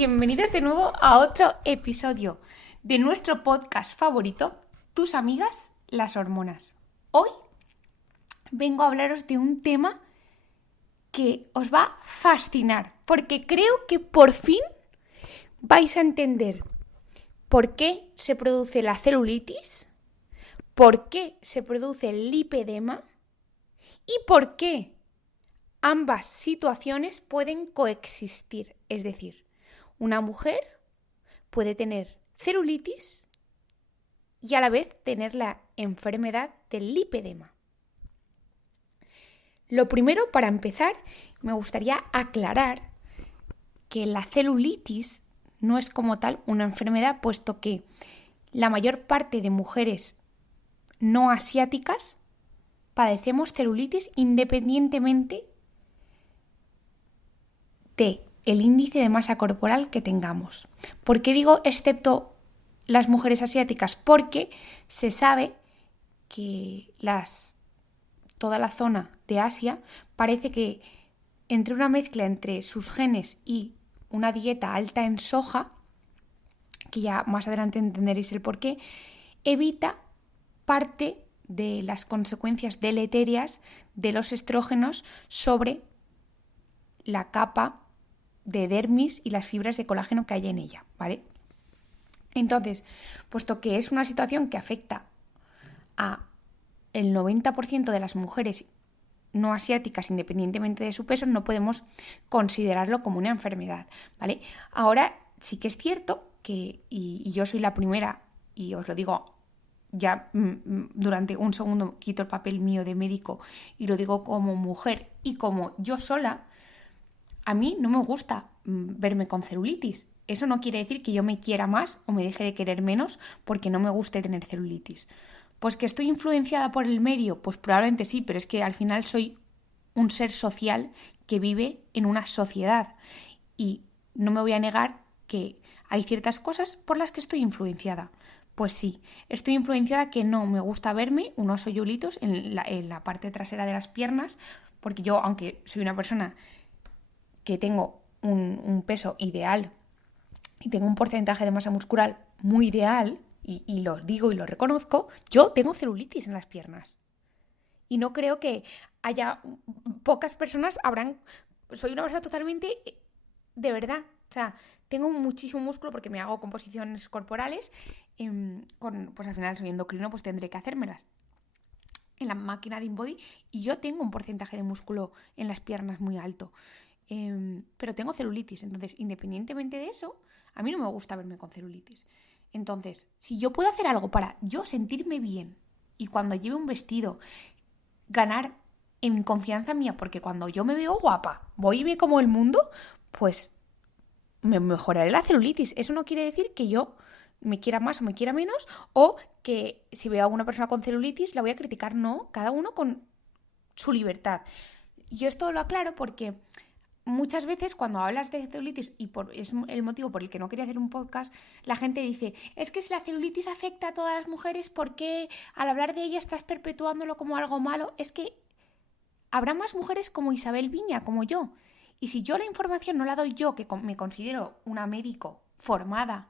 bienvenidos de nuevo a otro episodio de nuestro podcast favorito, Tus amigas, las hormonas. Hoy vengo a hablaros de un tema que os va a fascinar, porque creo que por fin vais a entender por qué se produce la celulitis, por qué se produce el lipedema y por qué ambas situaciones pueden coexistir. Es decir, una mujer puede tener celulitis y a la vez tener la enfermedad del lipedema. Lo primero, para empezar, me gustaría aclarar que la celulitis no es como tal una enfermedad, puesto que la mayor parte de mujeres no asiáticas padecemos celulitis independientemente de el índice de masa corporal que tengamos. ¿Por qué digo excepto las mujeres asiáticas? Porque se sabe que toda la zona de Asia parece que entre una mezcla entre sus genes y una dieta alta en soja, que ya más adelante entenderéis el porqué, evita parte de las consecuencias deleterias de los estrógenos sobre la capa de dermis y las fibras de colágeno que hay en ella, ¿vale? Entonces, puesto que es una situación que afecta a el 90% de las mujeres no asiáticas, independientemente de su peso, no podemos considerarlo como una enfermedad, ¿vale? Ahora sí que es cierto que, y yo soy la primera, y os lo digo ya durante un segundo, quito el papel mío de médico y lo digo como mujer y como yo sola, a mí no me gusta verme con celulitis. Eso no quiere decir que yo me quiera más o me deje de querer menos porque no me guste tener celulitis. Pues que estoy influenciada por el medio, pues probablemente sí, pero es que al final soy un ser social que vive en una sociedad y no me voy a negar que hay ciertas cosas por las que estoy influenciada. Pues sí, estoy influenciada que no me gusta verme unos hoyuelitos en la parte trasera de las piernas, porque yo, aunque soy una persona que tengo un peso ideal y tengo un porcentaje de masa muscular muy ideal, y lo digo y lo reconozco, yo tengo celulitis en las piernas. Y no creo que haya pocas personas soy una persona totalmente de verdad. O sea, tengo muchísimo músculo porque me hago composiciones corporales. Pues al final soy endocrino, pues tendré que hacérmelas en la máquina de InBody. Y yo tengo un porcentaje de músculo en las piernas muy alto. Pero tengo celulitis, entonces independientemente de eso, a mí no me gusta verme con celulitis. Entonces, si yo puedo hacer algo para yo sentirme bien y cuando lleve un vestido ganar en confianza mía, porque cuando yo me veo guapa, voy y me como el mundo, pues me mejoraré la celulitis. Eso no quiere decir que yo me quiera más o me quiera menos, o que si veo a una persona con celulitis la voy a criticar. No, cada uno con su libertad. Yo esto lo aclaro porque muchas veces cuando hablas de celulitis, y es el motivo por el que no quería hacer un podcast, la gente dice, es que si la celulitis afecta a todas las mujeres, ¿por qué al hablar de ella estás perpetuándolo como algo malo? Es que habrá más mujeres como Isabel Viña, como yo. Y si yo la información no la doy yo, que me considero una médico formada,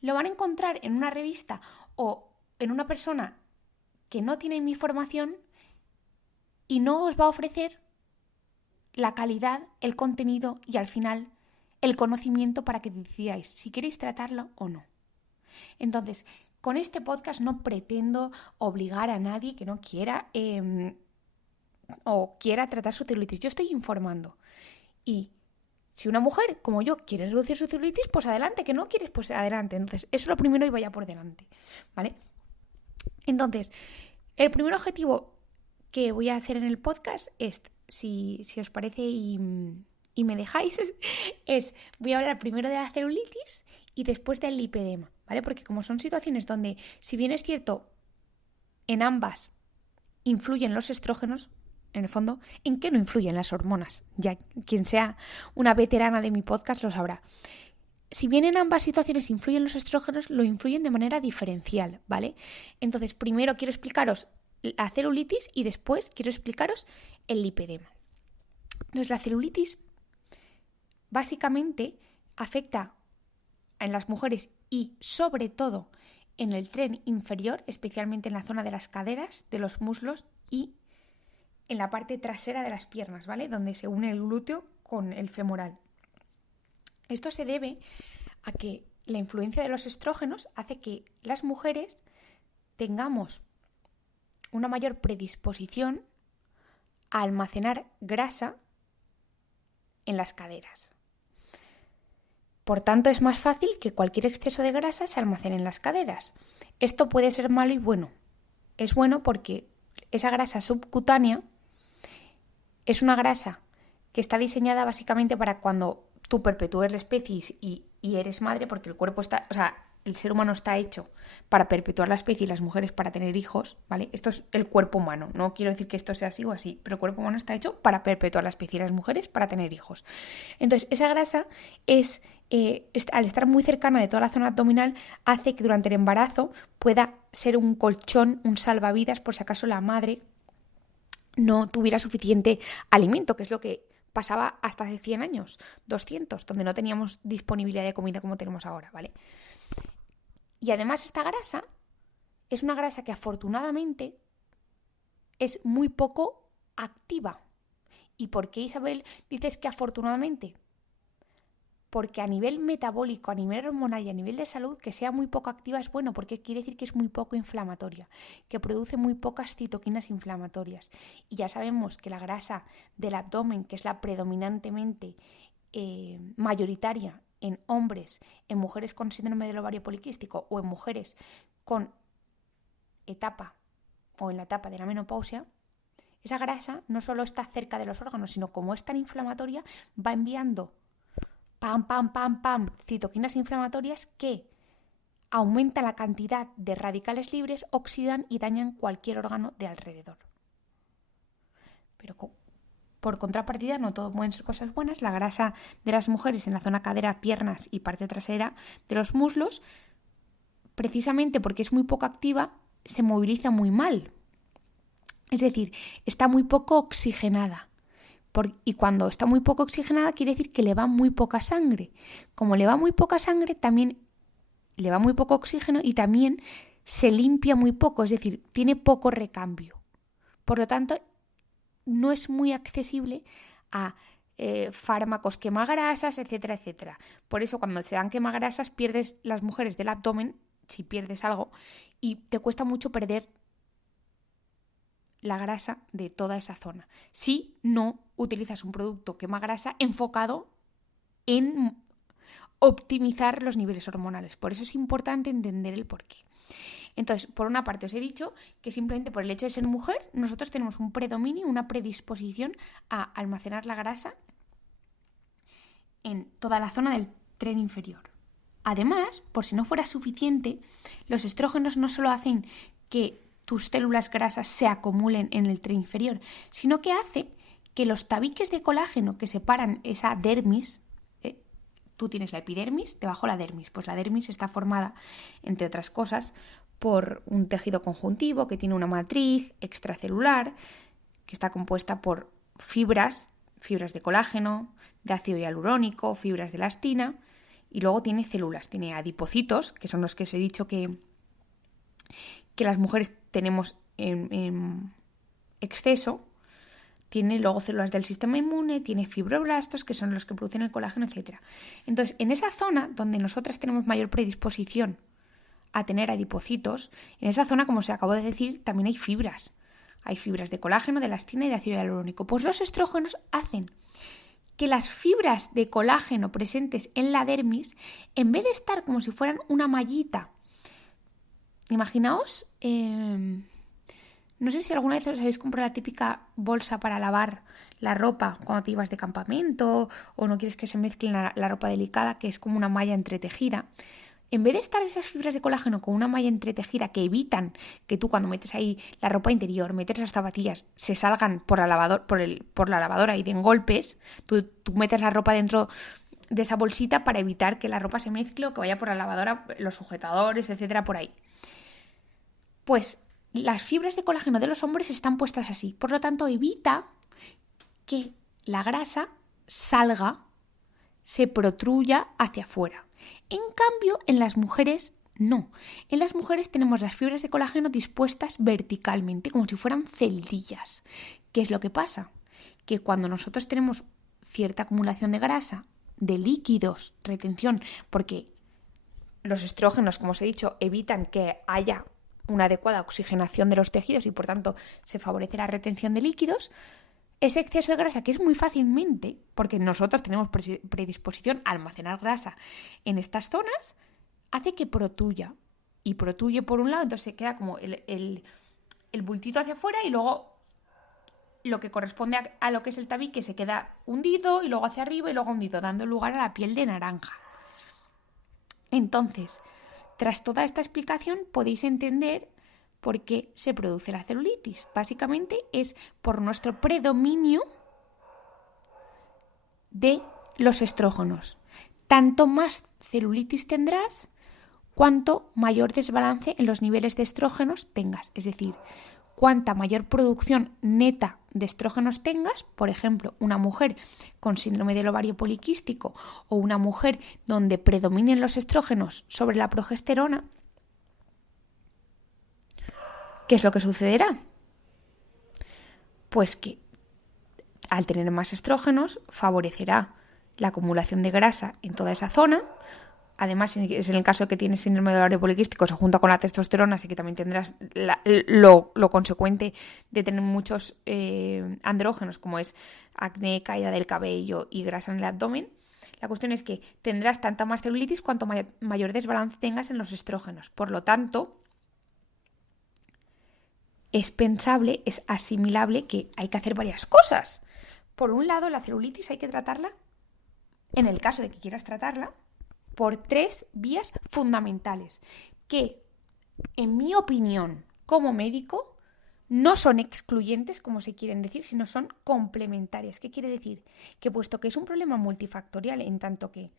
lo van a encontrar en una revista o en una persona que no tiene mi formación y no os va a ofrecer la calidad, el contenido y al final el conocimiento para que decidáis si queréis tratarlo o no. Entonces, con este podcast no pretendo obligar a nadie que no quiera o quiera tratar su celulitis. Yo estoy informando. Y si una mujer como yo quiere reducir su celulitis, pues adelante. Que no quieres, pues adelante. Entonces, eso es lo primero y vaya por delante, ¿vale? Entonces, el primer objetivo que voy a hacer en el podcast es, si os parece y me dejáis, voy a hablar primero de la celulitis y después del lipedema, ¿vale? Porque como son situaciones donde, si bien es cierto, en ambas influyen los estrógenos, en el fondo, ¿en qué no influyen las hormonas? Ya quien sea una veterana de mi podcast lo sabrá. Si bien en ambas situaciones influyen los estrógenos, lo influyen de manera diferencial, ¿vale? Entonces, primero quiero explicaros la celulitis y después quiero explicaros el lipedema. Entonces, la celulitis básicamente afecta en las mujeres y sobre todo en el tren inferior, especialmente en la zona de las caderas, de los muslos y en la parte trasera de las piernas, ¿vale? Donde se une el glúteo con el femoral. Esto se debe a que la influencia de los estrógenos hace que las mujeres tengamos una mayor predisposición a almacenar grasa en las caderas. Por tanto, es más fácil que cualquier exceso de grasa se almacene en las caderas. Esto puede ser malo y bueno. Es bueno porque esa grasa subcutánea es una grasa que está diseñada básicamente para cuando tú perpetúes la especie y eres madre, porque el cuerpo está, el ser humano está hecho para perpetuar la especie y las mujeres para tener hijos, ¿vale? Esto es el cuerpo humano, no quiero decir que esto sea así o así, pero el cuerpo humano está hecho para perpetuar la especie y las mujeres para tener hijos. Entonces, esa grasa es, al estar muy cercana de toda la zona abdominal, hace que durante el embarazo pueda ser un colchón, un salvavidas, por si acaso la madre no tuviera suficiente alimento, que es lo que pasaba hasta hace 100 años, 200, donde no teníamos disponibilidad de comida como tenemos ahora, ¿vale? Y además esta grasa es una grasa que afortunadamente es muy poco activa. ¿Y por qué, Isabel, dices que afortunadamente? Porque a nivel metabólico, a nivel hormonal y a nivel de salud, que sea muy poco activa es bueno, porque quiere decir que es muy poco inflamatoria, que produce muy pocas citoquinas inflamatorias. Y ya sabemos que la grasa del abdomen, que es la predominantemente mayoritaria en hombres, en mujeres con síndrome del ovario poliquístico o en mujeres con etapa o en la etapa de la menopausia, esa grasa no solo está cerca de los órganos, sino como es tan inflamatoria, va enviando citoquinas inflamatorias que aumentan la cantidad de radicales libres, oxidan y dañan cualquier órgano de alrededor. Pero por contrapartida, no todo pueden ser cosas buenas. La grasa de las mujeres en la zona cadera, piernas y parte trasera de los muslos, precisamente porque es muy poco activa, se moviliza muy mal. Es decir, está muy poco oxigenada. Y cuando está muy poco oxigenada quiere decir que le va muy poca sangre. Como le va muy poca sangre, también le va muy poco oxígeno y también se limpia muy poco, es decir, tiene poco recambio. Por lo tanto, no es muy accesible a fármacos quemagrasas, etcétera, etcétera. Por eso cuando se dan quemagrasas pierdes las mujeres del abdomen, si pierdes algo, y te cuesta mucho perder la grasa de toda esa zona. Si no utilizas un producto quemagrasa enfocado en optimizar los niveles hormonales. Por eso es importante entender el porqué. Entonces, por una parte os he dicho que simplemente por el hecho de ser mujer, nosotros tenemos un predominio, una predisposición a almacenar la grasa en toda la zona del tren inferior. Además, por si no fuera suficiente, los estrógenos no solo hacen que tus células grasas se acumulen en el tren inferior, sino que hace que los tabiques de colágeno que separan esa dermis, tú tienes la epidermis, debajo la dermis, pues la dermis está formada, entre otras cosas, por un tejido conjuntivo que tiene una matriz extracelular que está compuesta por fibras de colágeno, de ácido hialurónico, fibras de elastina, y luego tiene células, tiene adipocitos, que son los que os he dicho que las mujeres tenemos en exceso, tiene luego células del sistema inmune, tiene fibroblastos, que son los que producen el colágeno, etc. Entonces, en esa zona donde nosotras tenemos mayor predisposición a tener adipocitos, en esa zona, como os acabo de decir, también hay fibras. Hay fibras de colágeno, de elastina y de ácido hialurónico. Pues los estrógenos hacen que las fibras de colágeno presentes en la dermis, en vez de estar como si fueran una mallita, imaginaos, no sé si alguna vez os habéis comprado la típica bolsa para lavar la ropa cuando te ibas de campamento o no quieres que se mezcle la ropa delicada, que es como una malla entretejida. En vez de estar esas fibras de colágeno con una malla entretejida que evitan que tú cuando metes ahí la ropa interior, metes las zapatillas, se salgan por la lavadora y den golpes, tú metes la ropa dentro de esa bolsita para evitar que la ropa se mezcle o que vaya por la lavadora, los sujetadores, etcétera, por ahí. Pues las fibras de colágeno de los hombres están puestas así. Por lo tanto, evita que la grasa salga se protruya hacia afuera. En cambio, en las mujeres no. En las mujeres tenemos las fibras de colágeno dispuestas verticalmente, como si fueran celdillas. ¿Qué es lo que pasa? Que cuando nosotros tenemos cierta acumulación de grasa, de líquidos, retención, porque los estrógenos, como os he dicho, evitan que haya una adecuada oxigenación de los tejidos y por tanto se favorece la retención de líquidos, ese exceso de grasa, que es muy fácilmente, porque nosotros tenemos predisposición a almacenar grasa en estas zonas, hace que protruya. Y protruye por un lado, entonces se queda como el bultito hacia afuera y luego lo que corresponde a lo que es el tabique se queda hundido y luego hacia arriba y luego hundido, dando lugar a la piel de naranja. Entonces, tras toda esta explicación podéis entender por qué se produce la celulitis. Básicamente es por nuestro predominio de los estrógenos. Tanto más celulitis tendrás, cuanto mayor desbalance en los niveles de estrógenos tengas. Es decir, cuanta mayor producción neta de estrógenos tengas, por ejemplo, una mujer con síndrome del ovario poliquístico o una mujer donde predominen los estrógenos sobre la progesterona, ¿qué es lo que sucederá? Pues que al tener más estrógenos favorecerá la acumulación de grasa en toda esa zona. Además, es en el caso de que tienes síndrome del ovario poliquístico, se junta con la testosterona, así que también tendrás lo consecuente de tener muchos andrógenos, como es acné, caída del cabello y grasa en el abdomen. La cuestión es que tendrás tanta más celulitis cuanto mayor desbalance tengas en los estrógenos. Por lo tanto, es pensable, es asimilable que hay que hacer varias cosas. Por un lado, la celulitis hay que tratarla, en el caso de que quieras tratarla, por 3 vías fundamentales que, en mi opinión, como médico, no son excluyentes, como se quieren decir, sino son complementarias. ¿Qué quiere decir? Que puesto que es un problema multifactorial, en tanto que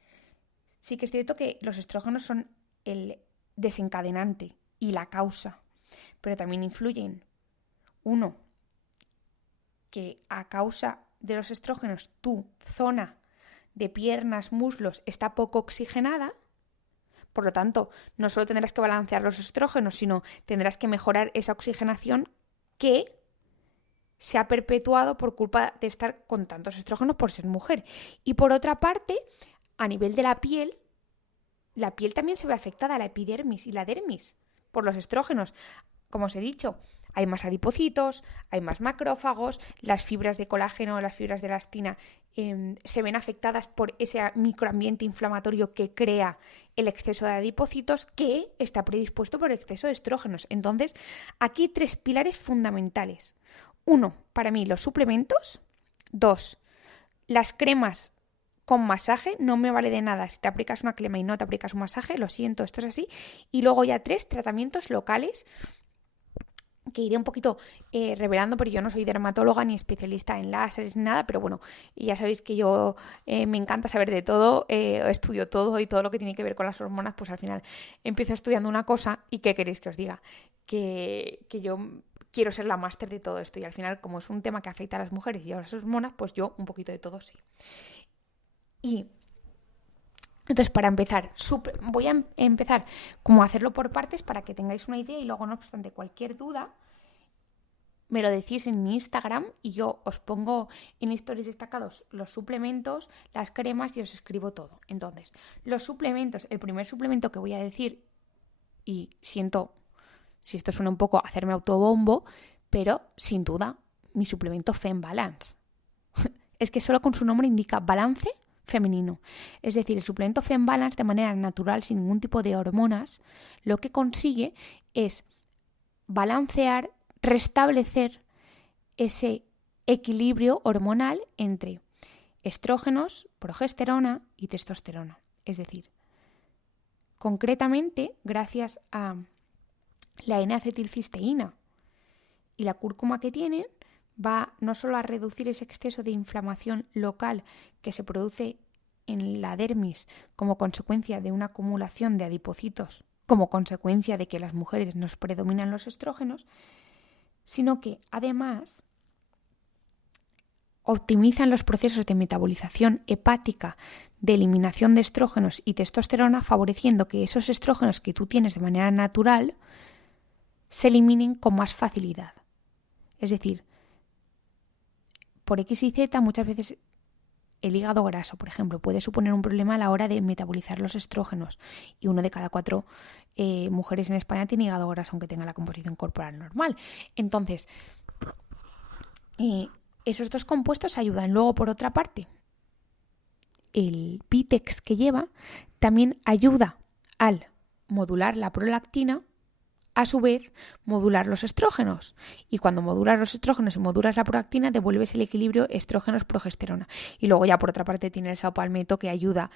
sí que es cierto que los estrógenos son el desencadenante y la causa, pero también influyen. Uno, que a causa de los estrógenos tu zona de piernas, muslos, está poco oxigenada, por lo tanto, no solo tendrás que balancear los estrógenos, sino tendrás que mejorar esa oxigenación que se ha perpetuado por culpa de estar con tantos estrógenos por ser mujer. Y por otra parte, a nivel de la piel también se ve afectada, la epidermis y la dermis, por los estrógenos. Como os he dicho, hay más adipocitos, hay más macrófagos, las fibras de colágeno, las fibras de elastina se ven afectadas por ese microambiente inflamatorio que crea el exceso de adipocitos que está predispuesto por el exceso de estrógenos. Entonces, aquí hay 3 pilares fundamentales. 1, para mí, los suplementos. 2, las cremas con masaje. No me vale de nada si te aplicas una crema y no te aplicas un masaje, lo siento, esto es así. Y luego ya 3, tratamientos locales, que iré un poquito revelando, pero yo no soy dermatóloga ni especialista en láseres ni nada, pero bueno, ya sabéis que yo me encanta saber de todo, estudio todo y todo lo que tiene que ver con las hormonas, pues al final empiezo estudiando una cosa y ¿qué queréis que os diga? Que yo quiero ser la máster de todo esto y al final, como es un tema que afecta a las mujeres y a las hormonas, pues yo un poquito de todo sí. Y entonces, para empezar, voy a empezar como a hacerlo por partes para que tengáis una idea y luego, no obstante, cualquier duda me lo decís en mi Instagram y yo os pongo en stories destacados los suplementos, las cremas y os escribo todo. Entonces, los suplementos, el primer suplemento que voy a decir, y siento si esto suena un poco a hacerme autobombo, pero sin duda mi suplemento FemBalance. Es que solo con su nombre indica balance femenino. Es decir, el suplemento FemBalance de manera natural, sin ningún tipo de hormonas, lo que consigue es balancear, restablecer ese equilibrio hormonal entre estrógenos, progesterona y testosterona. Es decir, concretamente, gracias a la N-acetilcisteína y la cúrcuma que tienen, va no solo a reducir ese exceso de inflamación local que se produce en la dermis como consecuencia de una acumulación de adipocitos, como consecuencia de que las mujeres nos predominan los estrógenos, sino que además optimizan los procesos de metabolización hepática, de eliminación de estrógenos y testosterona, favoreciendo que esos estrógenos que tú tienes de manera natural se eliminen con más facilidad. Es decir, por X y Z muchas veces el hígado graso, por ejemplo, puede suponer un problema a la hora de metabolizar los estrógenos, y 1 de cada 4 mujeres en España tiene hígado graso aunque tenga la composición corporal normal. Entonces, esos dos compuestos ayudan. Luego, por otra parte, el Vitex que lleva también ayuda al modular la prolactina, a su vez modular los estrógenos. Y cuando modulas los estrógenos y modulas la prolactina, devuelves el equilibrio estrógenos-progesterona. Y luego ya por otra parte tiene el saopalmeto, que ayuda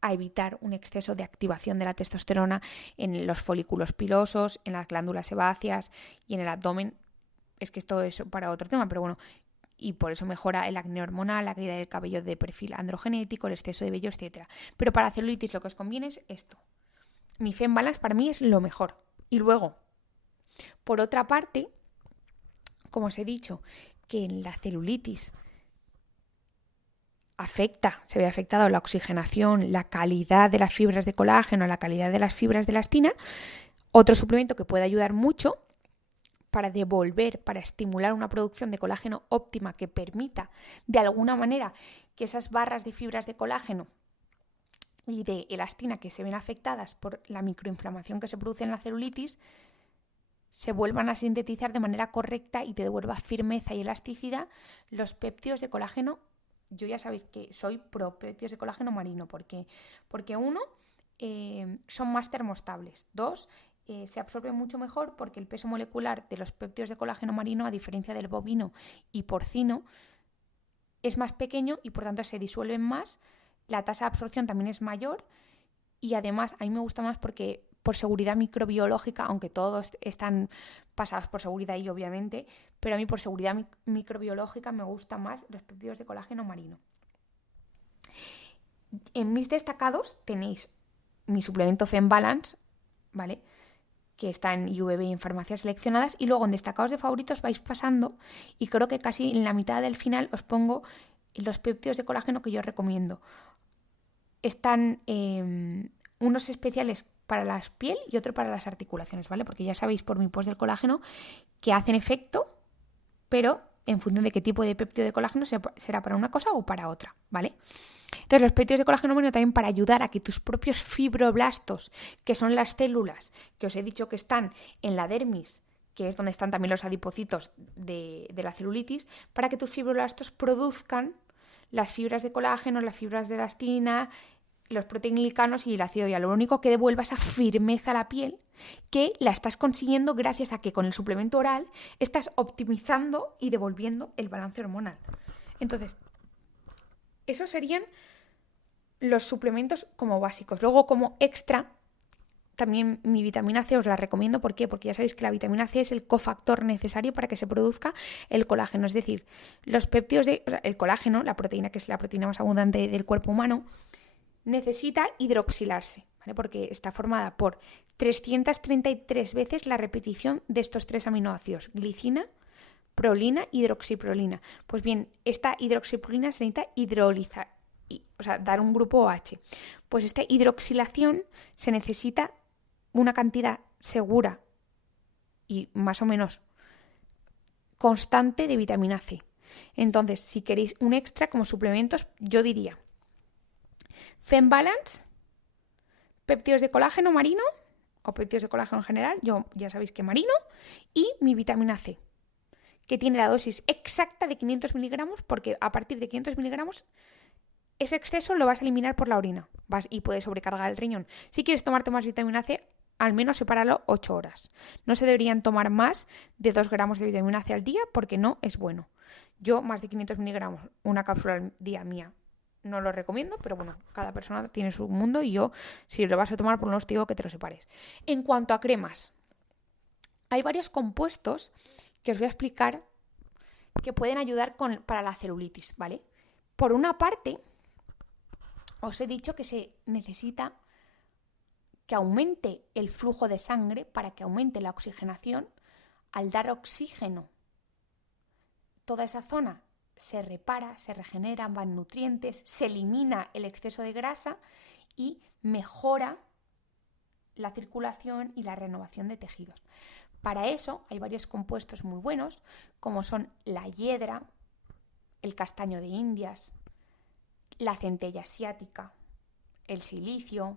a evitar un exceso de activación de la testosterona en los folículos pilosos, en las glándulas sebáceas y en el abdomen. Es que esto es para otro tema, pero bueno, y por eso mejora el acné hormonal, la caída del cabello de perfil androgenético, el exceso de vello, etc. Pero para celulitis lo que os conviene es esto. Mi Fembalance para mí es lo mejor. Y luego, por otra parte, como os he dicho, que en la celulitis se ve afectado la oxigenación, la calidad de las fibras de colágeno, la calidad de las fibras de elastina, otro suplemento que puede ayudar mucho para estimular una producción de colágeno óptima que permita, de alguna manera, que esas barras de fibras de colágeno y de elastina que se ven afectadas por la microinflamación que se produce en la celulitis se vuelvan a sintetizar de manera correcta y te devuelva firmeza y elasticidad. Los péptidos de colágeno, yo ya sabéis que soy pro péptidos de colágeno marino, porque uno, son más termostables, dos, se absorbe mucho mejor porque el peso molecular de los péptidos de colágeno marino, a diferencia del bovino y porcino, es más pequeño y por tanto se disuelven más, la tasa de absorción también es mayor, y además a mí me gusta más porque por seguridad microbiológica, aunque todos están pasados por seguridad y obviamente, pero a mí por seguridad microbiológica me gustan más los péptidos de colágeno marino. En mis destacados tenéis mi suplemento Fembalance, ¿vale?, que está en IVB y en farmacias seleccionadas, y luego en destacados de favoritos vais pasando y creo que casi en la mitad del final os pongo los péptidos de colágeno que yo recomiendo. Están unos especiales para la piel y otro para las articulaciones, ¿vale? Porque ya sabéis por mi post del colágeno que hacen efecto, pero en función de qué tipo de péptido de colágeno será para una cosa o para otra, ¿vale? Entonces los péptidos de colágeno marino también para ayudar a que tus propios fibroblastos, que son las células que os he dicho que están en la dermis, que es donde están también los adipocitos de la celulitis, para que tus fibroblastos produzcan las fibras de colágeno, las fibras de elastina, los proteoglicanos y el ácido hialurónico, lo único que devuelva esa firmeza a la piel, que la estás consiguiendo gracias a que con el suplemento oral estás optimizando y devolviendo el balance hormonal. Entonces, esos serían los suplementos como básicos. Luego, como extra, también mi vitamina C os la recomiendo. ¿Por qué? Porque ya sabéis que la vitamina C es el cofactor necesario para que se produzca el colágeno. Es decir, los péptidos el colágeno, la proteína, que es la proteína más abundante del cuerpo humano, necesita hidroxilarse, ¿vale? Porque está formada por 333 veces la repetición de estos 3 aminoácidos: glicina, prolina, hidroxiprolina. Pues bien, esta hidroxiprolina se necesita hidrolizar, dar un grupo OH. Pues esta hidroxilación se necesita una cantidad segura y más o menos constante de vitamina C. Entonces, si queréis un extra como suplementos, yo diría Fembalance, péptidos de colágeno marino o péptidos de colágeno en general, yo ya sabéis que marino, y mi vitamina C, que tiene la dosis exacta de 500 miligramos, porque a partir de 500 miligramos ese exceso lo vas a eliminar por la orina y puedes sobrecargar el riñón. Si quieres tomarte más vitamina C, al menos sepáralo 8 horas. No se deberían tomar más de 2 gramos de vitamina C al día porque no es bueno. Yo más de 500 miligramos, una cápsula al día mía, no lo recomiendo, pero bueno, cada persona tiene su mundo y yo, si lo vas a tomar, por lo menos te digo que te lo separes. En cuanto a cremas, hay varios compuestos que os voy a explicar que pueden ayudar para la celulitis, ¿vale? Por una parte, os he dicho que se necesita que aumente el flujo de sangre para que aumente la oxigenación. Al dar oxígeno, toda esa zona se repara, se regeneran, van nutrientes, se elimina el exceso de grasa y mejora la circulación y la renovación de tejidos. Para eso hay varios compuestos muy buenos, como son la hiedra, el castaño de Indias, la centella asiática, el silicio,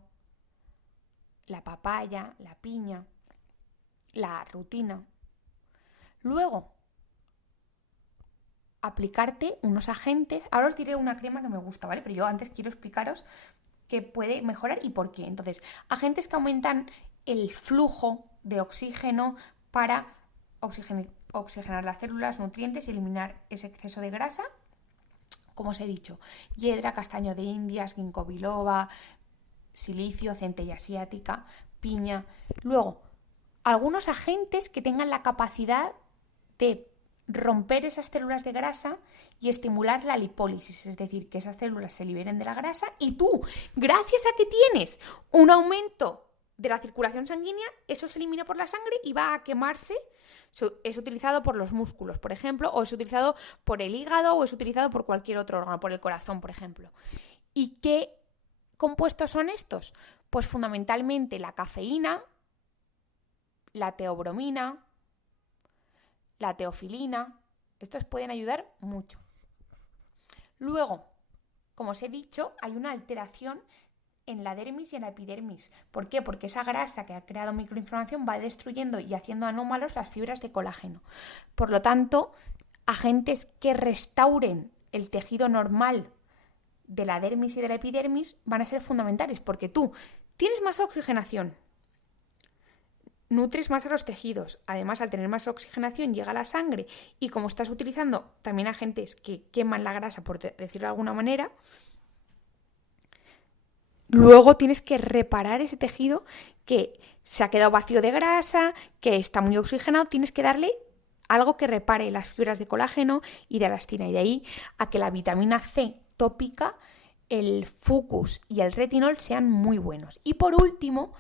la papaya, la piña, la rutina. Luego, aplicarte unos agentes. Ahora os diré una crema que me gusta, ¿vale? Pero yo antes quiero explicaros qué puede mejorar y por qué. Entonces, agentes que aumentan el flujo de oxígeno para oxigenar las células, nutrientes y eliminar ese exceso de grasa. Como os he dicho, hiedra, castaño de Indias, ginkgo biloba, silicio, centella asiática, piña. Luego, algunos agentes que tengan la capacidad de romper esas células de grasa y estimular la lipólisis, es decir, que esas células se liberen de la grasa y tú, gracias a que tienes un aumento de la circulación sanguínea, eso se elimina por la sangre y va a quemarse. Es utilizado por los músculos, por ejemplo, o es utilizado por el hígado o es utilizado por cualquier otro órgano, por el corazón, por ejemplo. ¿Y qué compuestos son estos? Pues fundamentalmente la cafeína, la teobromina, la teofilina. Estos pueden ayudar mucho. Luego, como os he dicho, hay una alteración en la dermis y en la epidermis. ¿Por qué? Porque esa grasa que ha creado microinflamación va destruyendo y haciendo anómalos las fibras de colágeno. Por lo tanto, agentes que restauren el tejido normal de la dermis y de la epidermis van a ser fundamentales, porque tú tienes más oxigenación, nutres más a los tejidos. Además, al tener más oxigenación llega a la sangre y como estás utilizando también agentes que queman la grasa, por decirlo de alguna manera, luego tienes que reparar ese tejido que se ha quedado vacío de grasa, que está muy oxigenado. Tienes que darle algo que repare las fibras de colágeno y de elastina. Y de ahí a que la vitamina C tópica, el fucus y el retinol sean muy buenos. Y por último,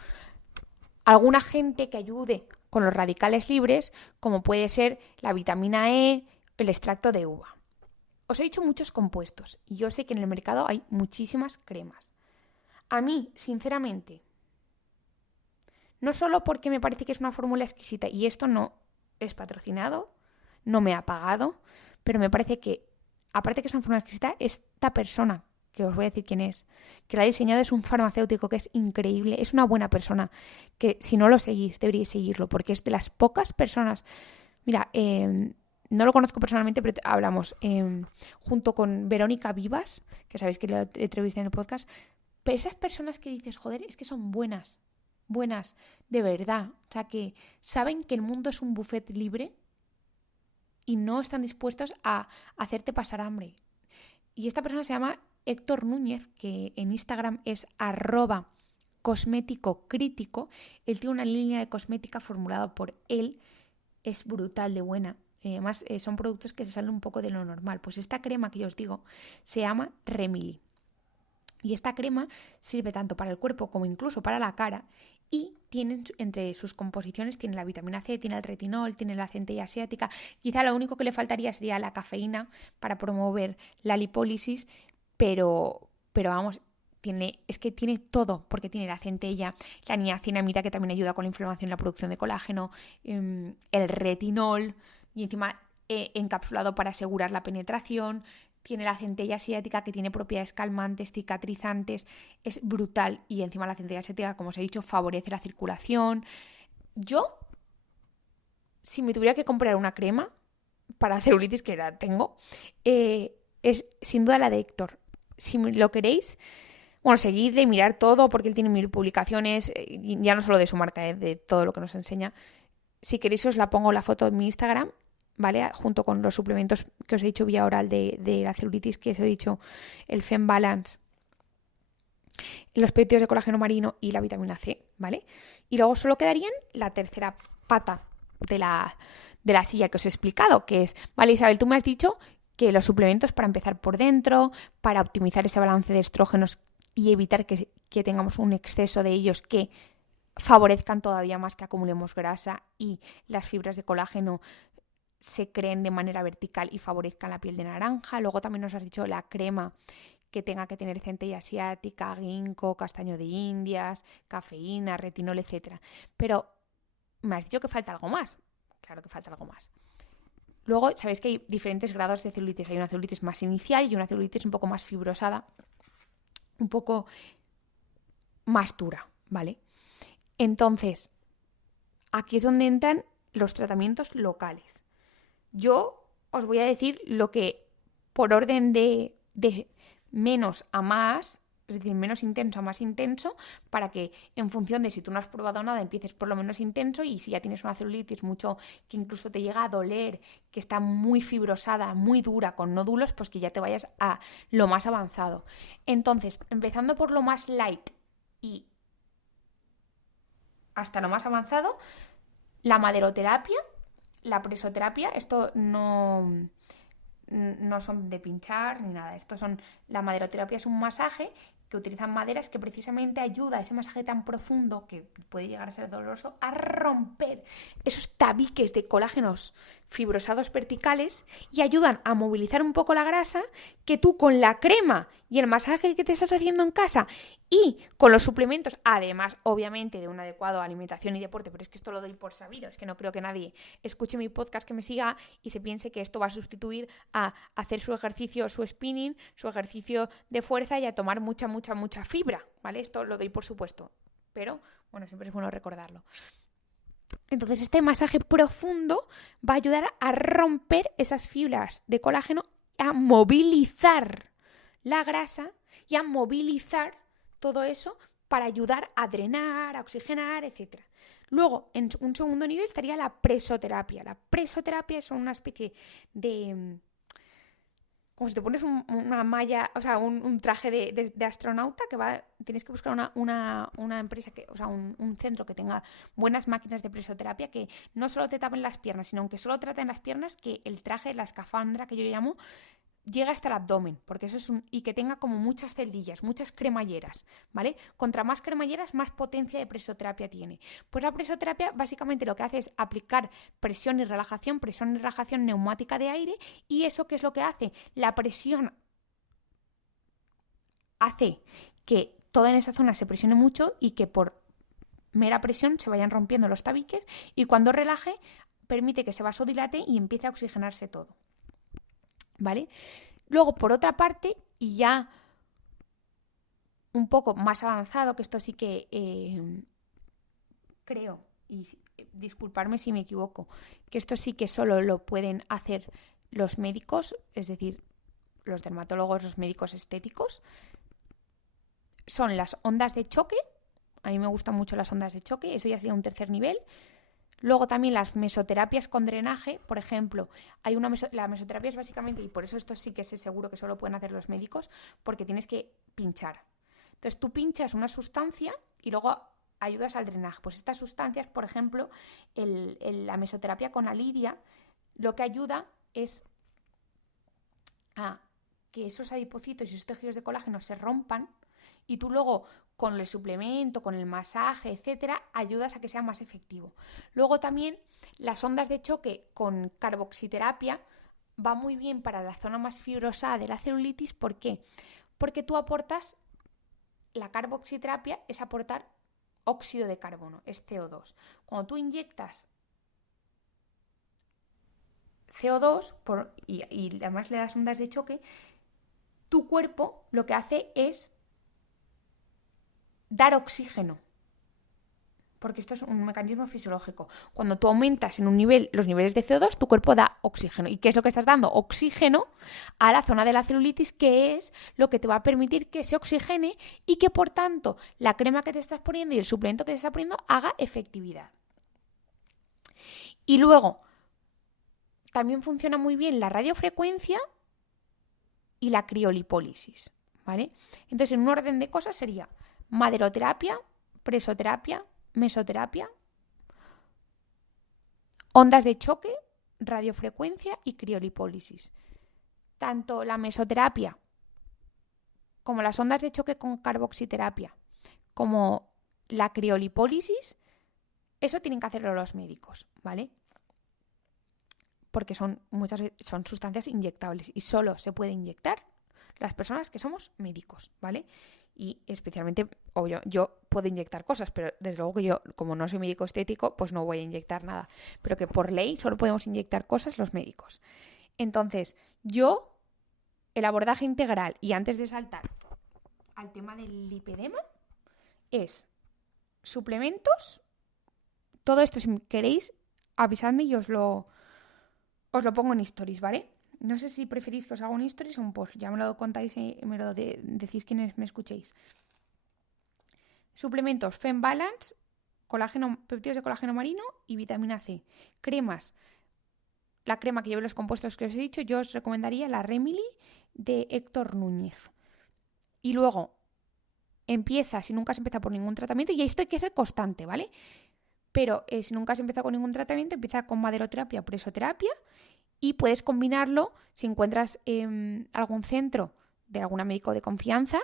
algún agente que ayude con los radicales libres, como puede ser la vitamina E, el extracto de uva. Os he dicho muchos compuestos y yo sé que en el mercado hay muchísimas cremas. A mí, sinceramente, no solo porque me parece que es una fórmula exquisita, y esto no es patrocinado, no me ha pagado, pero me parece que, aparte que es una fórmula exquisita, esta persona, que os voy a decir quién es, que la ha diseñado, es un farmacéutico que es increíble, es una buena persona, que si no lo seguís, deberíais seguirlo, porque es de las pocas personas, mira, no lo conozco personalmente, pero hablamos junto con Verónica Vivas, que sabéis que la entrevisté en el podcast. Pero esas personas que dices, joder, es que son buenas, de verdad. O sea, que saben que el mundo es un buffet libre y no están dispuestos a hacerte pasar hambre. Y esta persona se llama Héctor Núñez, que en Instagram es @cosméticocrítico. Él tiene una línea de cosmética formulada por él. Es brutal de buena. Además, son productos que se salen un poco de lo normal. Pues esta crema que yo os digo se llama Remily. Y esta crema sirve tanto para el cuerpo como incluso para la cara y tiene entre sus composiciones tiene la vitamina C, tiene el retinol, tiene la centella asiática. Quizá lo único que le faltaría sería la cafeína para promover la lipólisis, pero vamos, es que tiene todo, porque tiene la centella, la niacinamida que también ayuda con la inflamación y la producción de colágeno, el retinol y encima encapsulado para asegurar la penetración. Tiene la centella asiática que tiene propiedades calmantes, cicatrizantes, es brutal. Y encima la centella asiática, como os he dicho, favorece la circulación. Yo, si me tuviera que comprar una crema para celulitis, que la tengo, es sin duda la de Héctor. Si lo queréis, bueno, seguidle y mirar todo, porque él tiene 1000 publicaciones, ya no solo de su marca, de todo lo que nos enseña. Si queréis os la pongo la foto en mi Instagram, ¿vale? Junto con los suplementos que os he dicho vía oral de la celulitis, que os he dicho el Fem Balance, los péptidos de colágeno marino y la vitamina C, ¿vale? Y luego solo quedarían la tercera pata de la silla que os he explicado, que es, vale, Isabel, tú me has dicho que los suplementos para empezar por dentro, para optimizar ese balance de estrógenos y evitar que tengamos un exceso de ellos que favorezcan todavía más que acumulemos grasa y las fibras de colágeno se creen de manera vertical y favorezcan la piel de naranja. Luego también nos has dicho la crema que tenga que tener centella asiática, ginkgo, castaño de Indias, cafeína, retinol, etc. Pero me has dicho que falta algo más. Claro que falta algo más. Luego, sabéis que hay diferentes grados de celulitis. Hay una celulitis más inicial y una celulitis un poco más fibrosada, un poco más dura, ¿vale? Entonces, aquí es donde entran los tratamientos locales. Yo os voy a decir lo que, por orden de menos a más, es decir, menos intenso a más intenso, para que en función de si tú no has probado nada, empieces por lo menos intenso, y si ya tienes una celulitis mucho que incluso te llega a doler, que está muy fibrosada, muy dura, con nódulos, pues que ya te vayas a lo más avanzado. Entonces, empezando por lo más light y hasta lo más avanzado, la maderoterapia, la presoterapia, esto no son de pinchar ni nada. La maderoterapia es un masaje que utilizan maderas que precisamente ayuda a ese masaje tan profundo, que puede llegar a ser doloroso, a romper esos tabiques de colágenos fibrosados verticales y ayudan a movilizar un poco la grasa, que tú con la crema y el masaje que te estás haciendo en casa y con los suplementos, además obviamente de una adecuada alimentación y deporte, pero es que esto lo doy por sabido, es que no creo que nadie escuche mi podcast, que me siga y se piense que esto va a sustituir a hacer su ejercicio, su spinning, su ejercicio de fuerza y a tomar mucha fibra, ¿vale? Esto lo doy por supuesto, pero bueno, siempre es bueno recordarlo. Entonces este masaje profundo va a ayudar a romper esas fibras de colágeno, a movilizar la grasa y a movilizar todo eso para ayudar a drenar, a oxigenar, etc. Luego, en un segundo nivel estaría la presoterapia. La presoterapia es una especie de... como si te pones una malla, o sea, un traje de astronauta, tienes que buscar una empresa, o sea, un centro que tenga buenas máquinas de presoterapia, que no solo te tapen las piernas, sino que solo traten las piernas, que el traje, la escafandra que yo llamo, llega hasta el abdomen, porque eso es y que tenga como muchas celdillas, muchas cremalleras, ¿vale? Contra más cremalleras, más potencia de presoterapia tiene. Pues la presoterapia básicamente lo que hace es aplicar presión y relajación neumática de aire, y eso, ¿qué es lo que hace? La presión hace que toda en esa zona se presione mucho y que por mera presión se vayan rompiendo los tabiques, y cuando relaje permite que se vasodilate y empiece a oxigenarse todo. ¿Vale? Luego, por otra parte, y ya un poco más avanzado, que esto sí que creo, y disculparme si me equivoco, que esto sí que solo lo pueden hacer los médicos, es decir, los dermatólogos, los médicos estéticos, son las ondas de choque. A mí me gustan mucho las ondas de choque, eso ya sería un tercer nivel. Luego también las mesoterapias con drenaje, por ejemplo, la mesoterapia es básicamente, y por eso esto sí que sé seguro que solo pueden hacer los médicos, porque tienes que pinchar. Entonces tú pinchas una sustancia y luego ayudas al drenaje. Pues estas sustancias, por ejemplo, la mesoterapia con Alidia, lo que ayuda es a que esos adipocitos y esos tejidos de colágeno se rompan, y tú luego con el suplemento, con el masaje, etcétera, ayudas a que sea más efectivo. Luego también las ondas de choque con carboxiterapia va muy bien para la zona más fibrosada de la celulitis. ¿Por qué? Porque tú aportas, la carboxiterapia es aportar óxido de carbono, es CO2. Cuando tú inyectas CO2 y además le das ondas de choque, tu cuerpo lo que hace es dar oxígeno, porque esto es un mecanismo fisiológico. Cuando tú aumentas en un nivel los niveles de CO2, tu cuerpo da oxígeno. ¿Y qué es lo que estás dando? Oxígeno a la zona de la celulitis, que es lo que te va a permitir que se oxigene y que, por tanto, la crema que te estás poniendo y el suplemento que te estás poniendo haga efectividad. Y luego, también funciona muy bien la radiofrecuencia y la criolipólisis, ¿vale? Entonces, en un orden de cosas sería maderoterapia, presoterapia, mesoterapia, ondas de choque, radiofrecuencia y criolipólisis. Tanto la mesoterapia como las ondas de choque con carboxiterapia, como la criolipólisis, eso tienen que hacerlo los médicos, ¿vale? porque muchas veces son sustancias inyectables y solo se puede inyectar las personas que somos médicos, ¿vale? Y especialmente, obvio, yo puedo inyectar cosas, pero desde luego que yo, como no soy médico estético, pues no voy a inyectar nada. Pero que por ley solo podemos inyectar cosas los médicos. Entonces, el abordaje integral, y antes de saltar al tema del lipedema, es suplementos. Todo esto, si queréis, avisadme y os lo pongo en stories, ¿vale? No sé si preferís que os haga un stories o un post. Ya me lo contáis y me lo decís quienes me escuchéis. Suplementos Fem Balance, péptidos de colágeno marino y vitamina C. Cremas. La crema que lleve los compuestos que os he dicho, yo os recomendaría la Remily de Héctor Núñez. Y luego empieza, si nunca has empezado por ningún tratamiento, y esto hay que ser constante, ¿vale? Pero si nunca has empezado con ningún tratamiento, empieza con maderoterapia o presoterapia y puedes combinarlo si encuentras algún centro de algún médico de confianza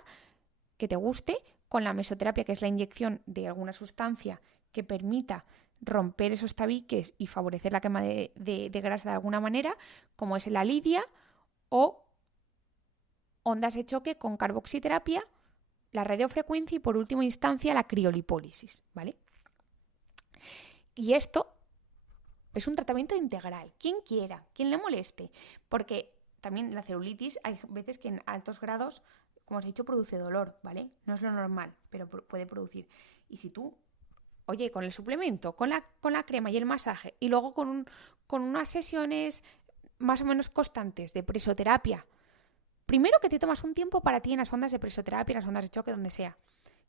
que te guste con la mesoterapia, que es la inyección de alguna sustancia que permita romper esos tabiques y favorecer la quema de grasa de alguna manera, como es la lidia, o ondas de choque con carboxiterapia, la radiofrecuencia y por última instancia la criolipólisis, ¿vale? Y esto es un tratamiento integral, quien quiera, quien le moleste, porque también la celulitis hay veces que en altos grados, como os he dicho, produce dolor, ¿vale? No es lo normal, pero puede producir. Y si tú, oye, con el suplemento, con la crema y el masaje, y luego con unas sesiones más o menos constantes de presoterapia, primero que te tomas un tiempo para ti en las ondas de presoterapia, en las ondas de choque, donde sea.